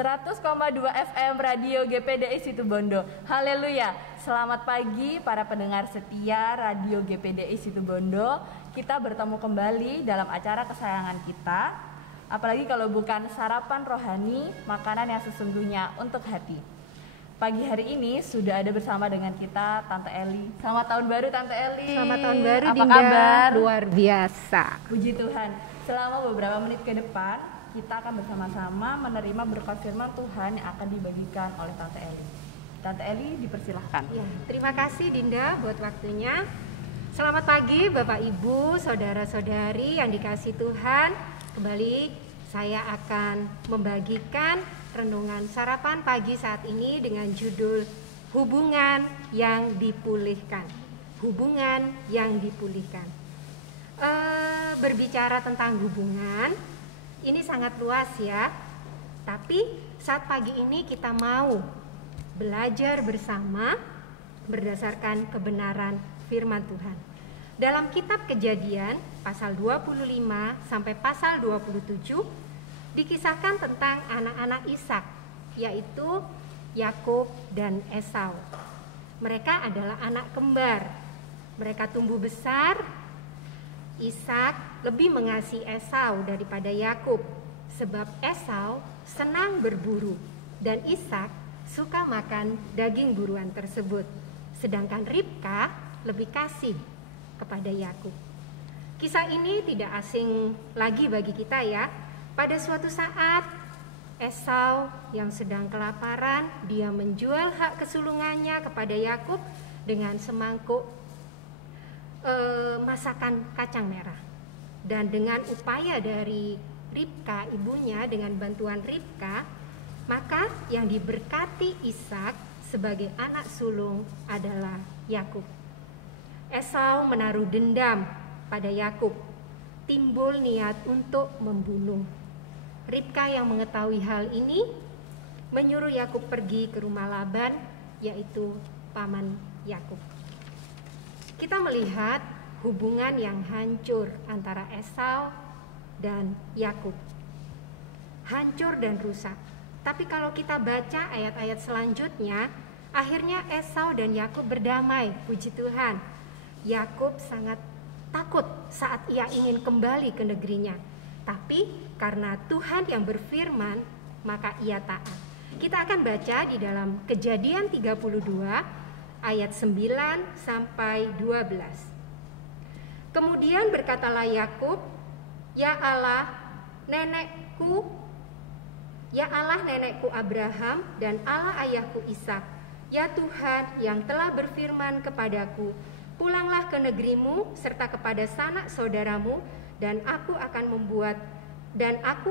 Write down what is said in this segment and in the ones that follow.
100,2 FM Radio GPDI Situbondo. Haleluya. Selamat pagi para pendengar setia Radio GPDI Situbondo. Kita bertemu kembali dalam acara kesayangan kita. Apalagi kalau bukan sarapan rohani, makanan yang sesungguhnya untuk hati. Pagi hari ini sudah ada bersama dengan kita Tante Eli. Selamat tahun baru Tante Eli. Selamat tahun baru Apa Dinda. kabar? Luar biasa. Puji Tuhan. Selama beberapa menit ke depan kita akan bersama-sama menerima berkat firman Tuhan yang akan dibagikan oleh Tante Eli. Tante Eli dipersilahkan. Ya, terima kasih Dinda buat waktunya. Selamat pagi Bapak Ibu, saudara-saudari yang dikasihi Tuhan. Kembali saya akan membagikan renungan sarapan pagi saat ini dengan judul Hubungan yang Dipulihkan. Hubungan yang dipulihkan. Berbicara tentang hubungan, ini sangat luas ya. Tapi saat pagi ini kita mau belajar bersama berdasarkan kebenaran firman Tuhan. Dalam kitab Kejadian pasal 25 sampai pasal 27 dikisahkan tentang anak-anak Ishak, yaitu Yakub dan Esau. Mereka adalah anak kembar. Mereka tumbuh besar. Ishak lebih mengasihi Esau daripada Yakub, sebab Esau senang berburu dan Ishak suka makan daging buruan tersebut. Sedangkan Ribka lebih kasih kepada Yakub. Kisah ini tidak asing lagi bagi kita ya. Pada suatu saat Esau yang sedang kelaparan, dia menjual hak kesulungannya kepada Yakub dengan semangkuk masakan kacang merah. Dan dengan upaya dari Ribka, ibunya, dengan bantuan Ribka, maka yang diberkati Ishak sebagai anak sulung adalah Yakub. Esau menaruh dendam pada Yakub, timbul niat untuk membunuh. Ribka yang mengetahui hal ini menyuruh Yakub pergi ke rumah Laban, yaitu paman Yakub. Kita melihat hubungan yang hancur antara Esau dan Yakub. Hancur dan rusak. Tapi kalau kita baca ayat-ayat selanjutnya, akhirnya Esau dan Yakub berdamai, puji Tuhan. Yakub sangat takut saat ia ingin kembali ke negerinya. Tapi karena Tuhan yang berfirman, maka ia taat. Kita akan baca di dalam Kejadian 32 ayat 9 sampai 12. Kemudian berkatalah Yakub, Ya Allah nenekku Abraham dan Allah ayahku Ishak, ya Tuhan yang telah berfirman kepadaku, pulanglah ke negerimu serta kepada sanak saudaramu, dan aku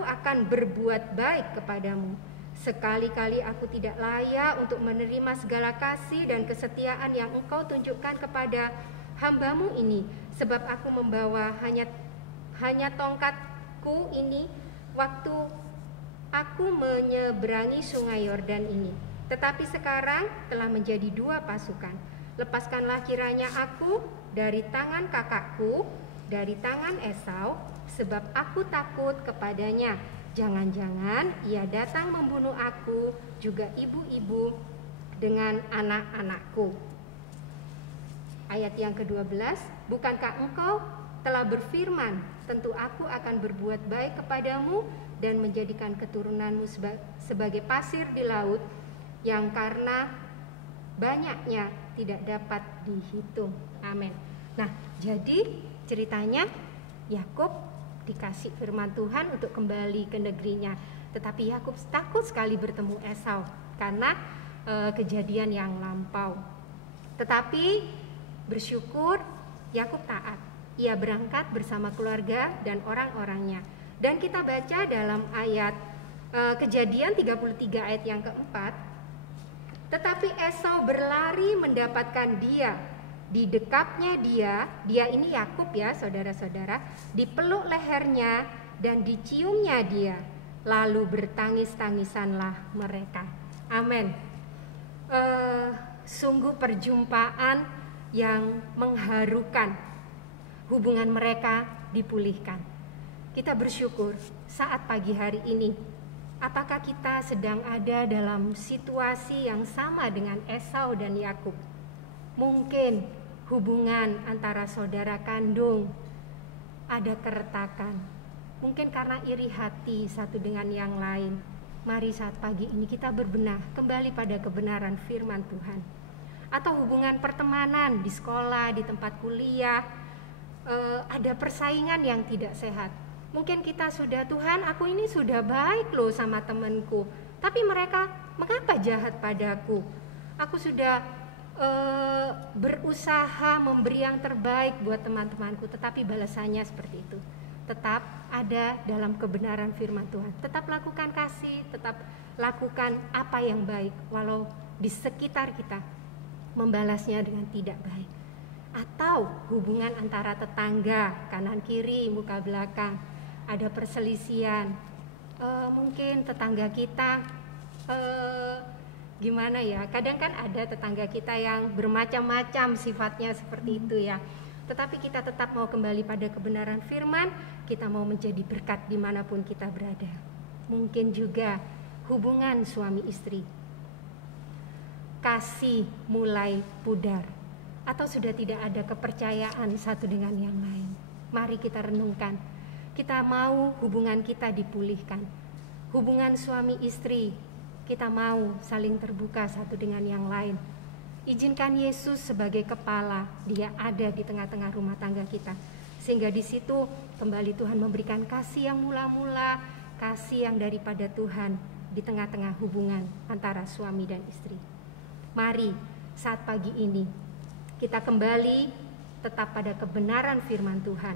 akan berbuat baik kepadamu. Sekali-kali aku tidak layak untuk menerima segala kasih dan kesetiaan yang engkau tunjukkan kepada hambamu ini, sebab aku membawa hanya tongkatku ini waktu aku menyeberangi sungai Yordan ini. Tetapi sekarang telah menjadi 2 pasukan. Lepaskanlah kiranya aku dari tangan kakakku, dari tangan Esau, sebab aku takut kepadanya. Jangan-jangan ia datang membunuh aku, juga ibu-ibu dengan anak-anakku. Ayat yang ke-12, bukankah engkau telah berfirman, tentu aku akan berbuat baik kepadamu dan menjadikan keturunanmu sebagai pasir di laut, yang karena banyaknya tidak dapat dihitung. Amin. Nah, jadi ceritanya Yakub dikasih firman Tuhan untuk kembali ke negerinya. Tetapi Yakub takut sekali bertemu Esau karena kejadian yang lampau. Tetapi bersyukur Yakub taat. Ia berangkat bersama keluarga dan orang-orangnya. Dan kita baca dalam ayat Kejadian 33 ayat yang keempat, tetapi Esau berlari mendapatkan dia. Didekapnya dia ini Yakub ya saudara-saudara, dipeluk lehernya dan diciumnya dia, lalu bertangis-tangisanlah mereka. Amin. Sungguh perjumpaan yang mengharukan, hubungan mereka dipulihkan. Kita bersyukur saat pagi hari ini Apakah kita sedang ada dalam situasi yang sama dengan Esau dan Yakub? Mungkin hubungan antara saudara kandung ada keretakan. Mungkin karena iri hati satu dengan yang lain. Mari saat pagi ini kita berbenah kembali pada kebenaran firman Tuhan. Atau hubungan pertemanan di sekolah, di tempat kuliah, ada persaingan yang tidak sehat. Mungkin kita sudah, Tuhan, aku ini sudah baik loh sama temanku, tapi mereka mengapa jahat padaku? Aku sudah berusaha memberi yang terbaik buat teman-temanku, tetapi balasannya seperti itu. Tetap ada dalam kebenaran firman Tuhan. Tetap lakukan kasih, tetap lakukan apa yang baik, walau di sekitar kita membalasnya dengan tidak baik. Atau hubungan antara tetangga, kanan kiri, muka belakang, ada perselisihan, mungkin tetangga kita gimana ya, kadang kan ada tetangga kita yang bermacam-macam sifatnya seperti itu ya. Tetapi kita tetap mau kembali pada kebenaran firman, kita mau menjadi berkat dimanapun kita berada. Mungkin juga hubungan suami istri, kasih mulai pudar, atau sudah tidak ada kepercayaan satu dengan yang lain. Mari kita renungkan. Kita mau hubungan kita dipulihkan. Hubungan suami istri, kita mau saling terbuka satu dengan yang lain. Izinkan Yesus sebagai kepala, dia ada di tengah-tengah rumah tangga kita. Sehingga di situ kembali Tuhan memberikan kasih yang mula-mula, kasih yang daripada Tuhan di tengah-tengah hubungan antara suami dan istri. Mari saat pagi ini kita kembali tetap pada kebenaran firman Tuhan.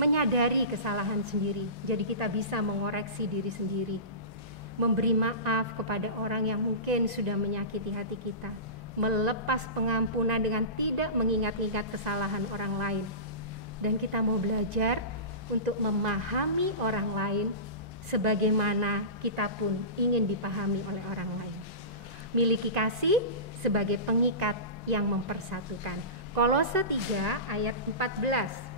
Menyadari kesalahan sendiri, jadi kita bisa mengoreksi diri sendiri. Memberi maaf kepada orang yang mungkin sudah menyakiti hati kita. Melepas pengampunan dengan tidak mengingat-ingat kesalahan orang lain. Dan kita mau belajar untuk memahami orang lain sebagaimana kita pun ingin dipahami oleh orang lain. Miliki kasih sebagai pengikat yang mempersatukan. Kolose 3 ayat 14.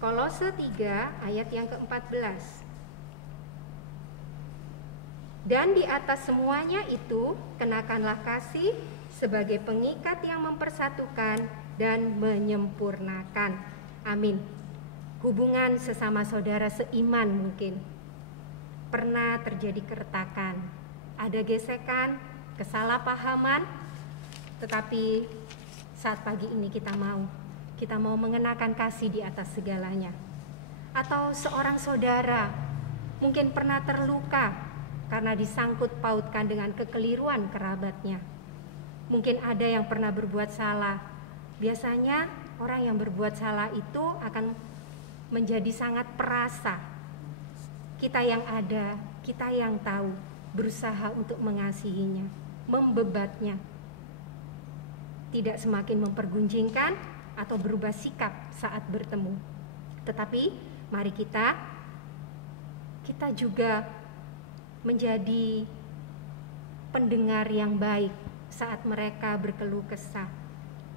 Kolose 3 ayat yang ke-14. Dan di atas semuanya itu kenakanlah kasih sebagai pengikat yang mempersatukan dan menyempurnakan. Amin. Hubungan sesama saudara seiman mungkin pernah terjadi keretakan, ada gesekan, kesalahpahaman, tetapi saat pagi ini kita mau mengenakan kasih di atas segalanya. Atau seorang saudara mungkin pernah terluka karena disangkut pautkan dengan kekeliruan kerabatnya. Mungkin ada yang pernah berbuat salah. Biasanya orang yang berbuat salah itu akan menjadi sangat perasa. Kita yang ada, kita yang tahu, berusaha untuk mengasihinya, membebatnya. Tidak semakin mempergunjingkan atau berubah sikap saat bertemu. Tetapi mari kita juga menjadi pendengar yang baik saat mereka berkeluh kesah.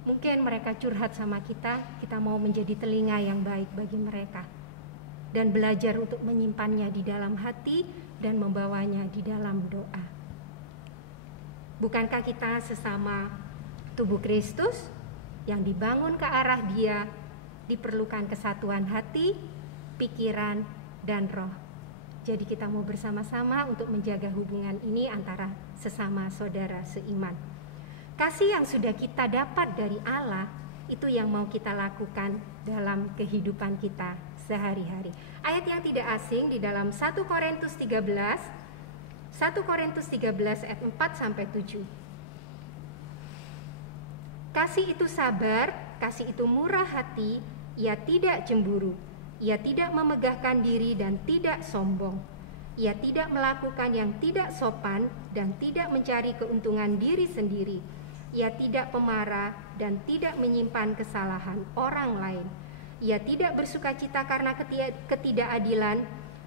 Mungkin mereka curhat sama kita mau menjadi telinga yang baik bagi mereka. Dan belajar untuk menyimpannya di dalam hati dan membawanya di dalam doa. Bukankah kita sesama tubuh Kristus yang dibangun ke arah Dia, diperlukan kesatuan hati, pikiran, dan roh. Jadi kita mau bersama-sama untuk menjaga hubungan ini antara sesama saudara seiman. Kasih yang sudah kita dapat dari Allah, itu yang mau kita lakukan dalam kehidupan kita sehari-hari. Ayat yang tidak asing di dalam 1 Korintus 13 ayat 4-7. Kasih itu sabar, kasih itu murah hati, ia tidak cemburu, ia tidak memegahkan diri dan tidak sombong. Ia tidak melakukan yang tidak sopan dan tidak mencari keuntungan diri sendiri. Ia tidak pemarah dan tidak menyimpan kesalahan orang lain. Ia tidak bersukacita karena ketidakadilan,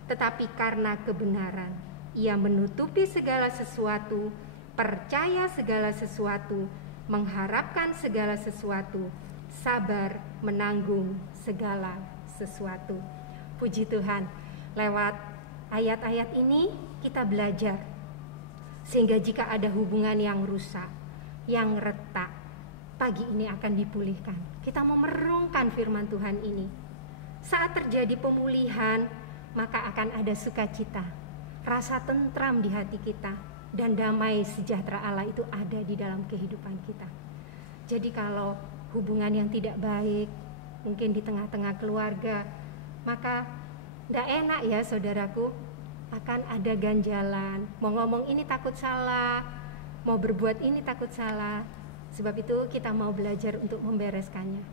tetapi karena kebenaran. Ia menutupi segala sesuatu, percaya segala sesuatu, mengharapkan segala sesuatu, sabar menanggung segala sesuatu. Puji Tuhan, lewat ayat-ayat ini kita belajar. Sehingga jika ada hubungan yang rusak, yang retak, pagi ini akan dipulihkan. Kita mau merenungkan firman Tuhan ini. Saat terjadi pemulihan, maka akan ada sukacita, rasa tentram di hati kita, dan damai sejahtera Allah itu ada di dalam kehidupan kita. Jadi kalau hubungan yang tidak baik, mungkin di tengah-tengah keluarga, maka tidak enak ya saudaraku, akan ada ganjalan. Mau ngomong ini takut salah, mau berbuat ini takut salah. Sebab itu kita mau belajar untuk membereskannya.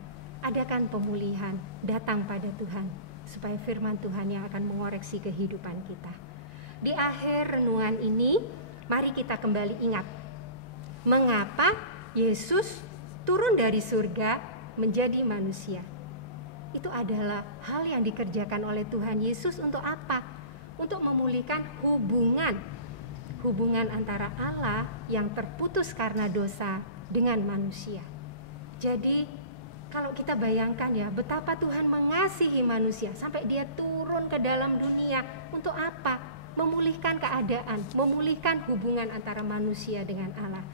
Adakan pemulihan, datang pada Tuhan, supaya firman Tuhan yang akan mengoreksi kehidupan kita. Di akhir renungan ini, mari kita kembali ingat mengapa Yesus turun dari surga menjadi manusia. Itu adalah hal yang dikerjakan oleh Tuhan Yesus untuk apa? Untuk memulihkan hubungan antara Allah yang terputus karena dosa dengan manusia. Jadi kalau kita bayangkan ya, betapa Tuhan mengasihi manusia sampai dia turun ke dalam dunia untuk apa? Memulihkan keadaan, memulihkan hubungan antara manusia dengan Allah.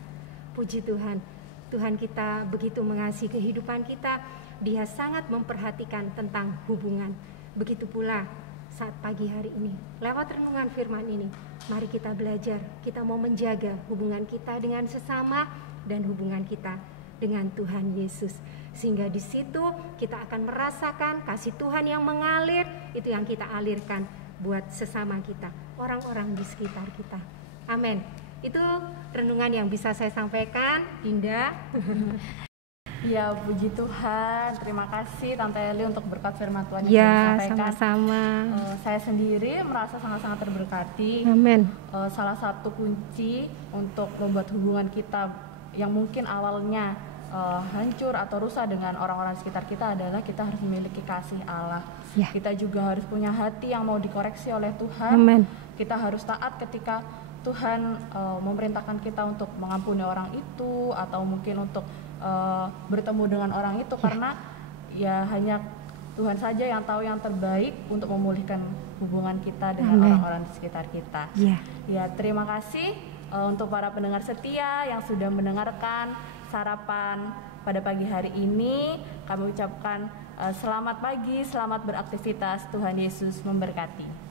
Puji Tuhan, Tuhan kita begitu mengasihi kehidupan kita. Dia sangat memperhatikan tentang hubungan. Begitu pula saat pagi hari ini, lewat renungan firman ini, mari kita belajar, kita mau menjaga hubungan kita dengan sesama dan hubungan kita dengan Tuhan Yesus. Sehingga di situ kita akan merasakan kasih Tuhan yang mengalir, itu yang kita alirkan buat sesama kita, orang-orang di sekitar kita. Amin. Itu renungan yang bisa saya sampaikan, Dinda. Ya, puji Tuhan. Terima kasih Tante Eli untuk berkat firman Tuhan yang disampaikan. Sama-sama. Saya sendiri merasa sangat-sangat terberkati. Amin. Salah satu kunci untuk membuat hubungan kita yang mungkin awalnya hancur atau rusak dengan orang-orang sekitar kita adalah kita harus memiliki kasih Allah. Ya. Kita juga harus punya hati yang mau dikoreksi oleh Tuhan. Amen. Kita harus taat ketika Tuhan memerintahkan kita untuk mengampuni orang itu, atau mungkin untuk bertemu dengan orang itu, karena ya hanya Tuhan saja yang tahu yang terbaik untuk memulihkan hubungan kita dengan orang-orang di sekitar kita. Ya, terima kasih untuk para pendengar setia yang sudah mendengarkan sarapan pada pagi hari ini. Kami ucapkan selamat pagi, selamat beraktivitas. Tuhan Yesus memberkati.